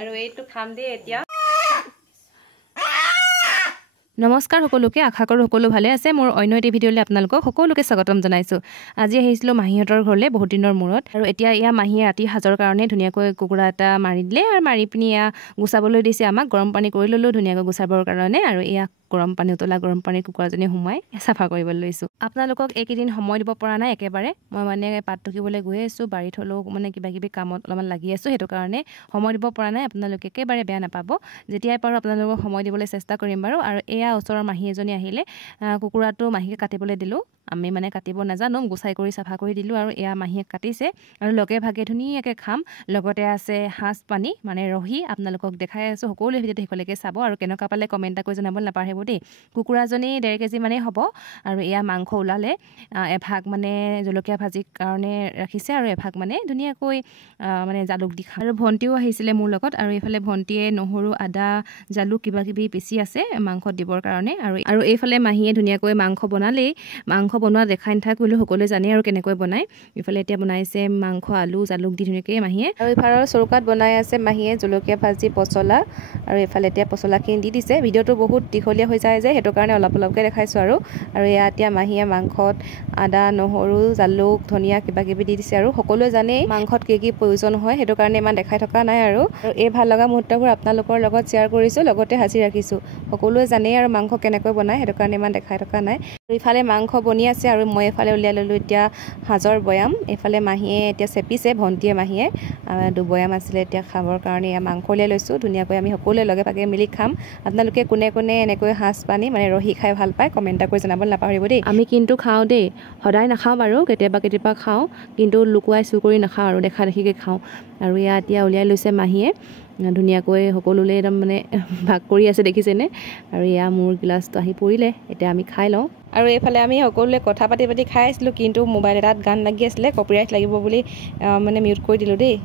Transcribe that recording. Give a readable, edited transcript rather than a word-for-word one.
আৰু এইটো খাম দে এতিয়া। নমস্কাৰ সকলোকে, আশা কৰোঁ সকলো ভালে আছে। মোৰ অন্য এটি ভিডিঅ'লৈ আপোনালোকক সকলোকে স্বাগতম জনাইছোঁ। আজি আহিছিলোঁ মাহীহঁতৰ ঘৰলৈ বহুত দিনৰ মূৰত, আৰু এতিয়া এয়া মাহীয়ে ৰাতি সাজৰ কাৰণে ধুনীয়াকৈ কুকুৰা এটা মাৰি দিলে, আৰু মাৰি পিনি এয়া গুচাবলৈ দিছে আমাক। গৰম পানী কৰি ল'লোঁ ধুনীয়াকৈ গুচাবৰ কাৰণে, আৰু এয়া গৰম পানী উতলা গৰম পানী কুকুৰাজনী সোমাই চাফা কৰিবলৈ লৈছোঁ। আপোনালোকক এইকেইদিন সময় দিব পৰা নাই একেবাৰে, মই মানে পাত টুকিবলৈ গৈ আছোঁ, বাৰীত হ'লেও মানে কিবাকিবি কামত অলপমান লাগি আছোঁ, সেইটো কাৰণে সময় দিব পৰা নাই। আপোনালোকে একেবাৰে বেয়া নাপাব, যেতিয়াই পাৰোঁ আপোনালোকক সময় দিবলৈ চেষ্টা কৰিম বাৰু। আৰু এয়া ওচৰৰ মাহী এজনী আহিলে, কুকুৰাটো মাহীকে কাটিবলৈ দিলোঁ। আমি মানে কাটিব নাজানো, গুচাই কৰি চাফা কৰি দিলোঁ, আৰু এয়া মাহীয়ে কাটিছে, আৰু লগে ভাগে ধুনীয়াকৈ খাম। লগতে আছে সাজ পানী মানে ৰহি, আপোনালোকক দেখাই আছোঁ। সকলোৱে ভিডিঅ'টো শেষলৈকে চাব, আৰু কেনেকুৱা পালে কমেণ্ট এটা কৰি জনাবলৈ নাপাহৰিব দেই। কুকুৰাজনী 1.5 কেজি মানেই হ'ব, আৰু এয়া মাংস ওলালে। এভাগ মানে জলকীয়া ভাজিৰ কাৰণে ৰাখিছে, আৰু এভাগ মানে ধুনীয়াকৈ মানে জালুক দি খাম। আৰু ভণ্টিও আহিছিলে মোৰ লগত, আৰু এইফালে ভণ্টিয়ে নহৰু আদা জালুক কিবাকিবি পিচি আছে মাংসত দিবৰ কাৰণে। আৰু এইফালে মাহীয়ে ধুনীয়াকৈ মাংস বনালেই। মাংস বনোৱা দেখাই নাথাকোঁ, সকলোৱে জানে আৰু কেনেকৈ বনায়। এইফালে এতিয়া বনাইছে মাংস আলু জালুক দি ধুনীয়াকৈ মাহীয়ে, আৰু এইফালৰ চৌকাত বনাই আছে মাহীয়ে জলকীয়া ভাজি পচলা, আৰু এইফালে এতিয়া পচলাখিনি দি দিছে। ভিডিঅ'টো বহুত দীঘলীয়া হৈ যায় যে, সেইটো কাৰণে অলপ অলপকৈ দেখাইছোঁ। আৰু এয়া এতিয়া মাহীয়ে মাংসত আদা নহৰু জালুক ধনিয়া কিবাকিবি দি দিছে, আৰু সকলোৱে জানেই মাংসত কি কি প্ৰয়োজন হয়, সেইটো কাৰণে ইমান দেখাই থকা নাই। আৰু এই ভাল লগা মুহূৰ্তবোৰ আপোনালোকৰ লগত শ্বেয়াৰ কৰিছোঁ, লগতে সাঁচি ৰাখিছোঁ। সকলোৱে জানেই আৰু মাংস কেনেকৈ বনায়, সেইটো কাৰণে ইমান দেখাই থকা নাই। ইফালে মাংস বনি আছে, আৰু মই এইফালে উলিয়াই ল'লোঁ এতিয়া সাজৰ বৈয়াম। এইফালে মাহীয়ে এতিয়া চেপিছে, ভণ্টিয়ে মাহীয়ে 2 বৈয়াম আছিলে এতিয়া খাবৰ কাৰণে। এয়া মাংস উলিয়াই লৈছোঁ, ধুনীয়াকৈ আমি সকলোৱে লগে ভাগে মিলি খাম। আপোনালোকে কোনে কোনে এনেকৈ সাজ পানী মানে ৰহি খাই ভাল পায় কমেণ্ট কৰি জনাবলৈ নাপাহৰিব দেই। আমি কিন্তু খাওঁ দেই, সদায় নাখাওঁ বাৰু, কেতিয়াবা খাওঁ, কিন্তু লুকুৱাই চুৰ কৰি নাখাওঁ, আৰু দেখা দেখিকৈ খাওঁ। আৰু এয়া এতিয়া উলিয়াই লৈছে মাহীয়ে ধুনীয়াকৈ, সকলোলৈ একদম মানে ভাগ কৰি আছে দেখিছেনে। আৰু এয়া মোৰ গিলাচটো আহি পৰিলে, এতিয়া আমি খাই লওঁ। আৰু এইফালে আমি সকলোৱে কথা পাতি খাই আছিলোঁ, কিন্তু মোবাইল এটাত গান লাগি আছিলে, কপিৰাইট লাগিব বুলি মানে মিউট কৰি দিলোঁ দেই।